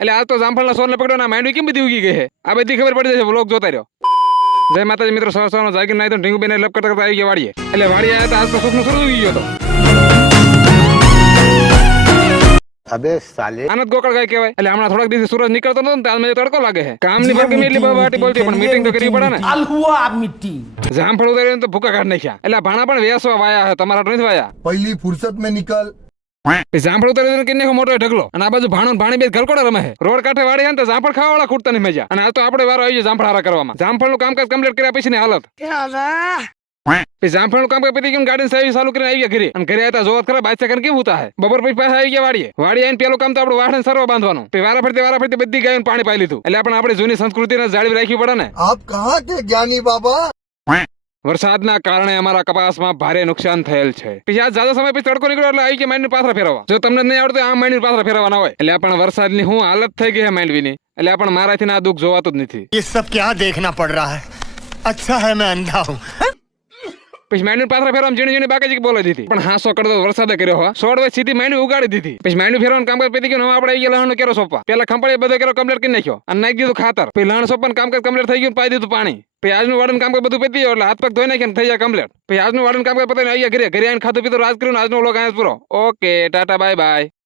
એટલે આજ તો જામફળના સોરને પકડ્યો ના માંડવી કેમ બધી ઉગી ગઈ છે આ બધી ખબર પડી જશે વ્લોગ જોતા રહ્યો જય માતાજી મિત્રો સવાર સવારનો જાગીને નાઈ તો ઢીંગુ બેને લપ કરતા કરતા આવી ગયા વાડીએ એટલે વાડીએ આવ્યા તો આજ તો સુખનું સૂરજ ઉગી ગયો હતો अबे साले આનંદ ગોકળ ગાય કહેવાય એટલે હમણાં થોડાક દિવસ સૂરજ નીકળતો નતો ને ત્યાં મને તડકો લાગે છે કામની ભરકમી એટલી બહાટી બોલતી પણ મીટિંગ તો કરવી પડે ને हलवा मिट्टी જામફળ ઉતારીને તો ભૂકા કાઢ નાખ્યા એટલે ભાણા પણ વેસવા વાયા છે તમારા તો નથી વાયા पहली फुर्सत में निकल જામફળ ઉતારીને કિન્ને મોટો ઢગલો અને આ બાજુ ભાણો ભાણી બે ગલકોડા રમે છે રોડ કાંઠે વાડી છે ને તો જામફળ ખાવા વાળા ખૂટતા નહીં મજા અને આ તો આપણે વારો આવી જાય જામફળ હારા કરવામાં જામફળનું કામકાજ કમ્પ્લીટ કર્યા પછી ની હાલત પછી જામફળનું કામ પતી ગયું ગાડી સર્વિસ ચાલુ કરીને આવી ગયા ઘરે અને ઘરે આવતા જોવા ખરા બાદશાહ કરીને કેવું થાય બપોર પછી પાછા આવી ગયા વાડીએ આવીને પેલું કામ તો આપણું વાહન સરવા બાંધવાનું પછી વારા ફરતી બધી ગાયોને પાણી પાઈ લીધું એટલે આપણે આપણી જૂની સંસ્કૃતિને જાળવી રાખવી પડે ને आप कहाँ के ज्ञानी बाबा વરસાદના કારણે અમારા કપાસમાં ભારે નુકસાન થયેલ છે પછી આજ જ્યાદા સમય પછી તડકો નીકળ્યો એટલે આવી ગયા માંડવી પાથરા ફેરવવા જો તમને નહીં આવડતું આ માંડવી પાથરા ફેરવવાના હોય એટલે પણ વરસાદની હું હાલત થઈ ગઈ છે માંડવીની એટલે પણ મારાથી આ દુઃખ જોવાતું જ નથી ये सब क्या देखना पड़ रहा है अच्छा है मैं अंधा हूँ પછી માંડવી પાથરા ફેરવા ઝીણી બાકાજી બોલાવી દીધી પણ હાસો કરતો વરસાદે કર્યો હો સોડ વચ્ચે સીધી માંડવી ઉગાડી દીધી પછી માંડવી ફેરવાનું કામકાજ પતી ગયું આપણે આવી ગયા લહણનો કેરો સોંપવા પેલા ખંપાળી બધો કેરો કમ્પ્લીટ કરી નાખ્યો અને નાખી દીધું ખાતર પછી લહણ સોંપવાનું કામકાજ કમ્પ્લીટ થઈ ગયું પાઈ દીધું પાણી પછી આજનું વાડન કામકાજ બધું પતી ગયું એટલે હાથ પગ ધોઈ નાખ્યા થઈ જાય કમ્પ્લીટ પછી આજનું વાડન કામકાજ પતાવીને આવી ગયા ઘરે આવીને ખાધું પીધું રાજ કર્યું આજનો વ્લોગ અહીંયા પૂરો ઓકે ટાટા બાય બાય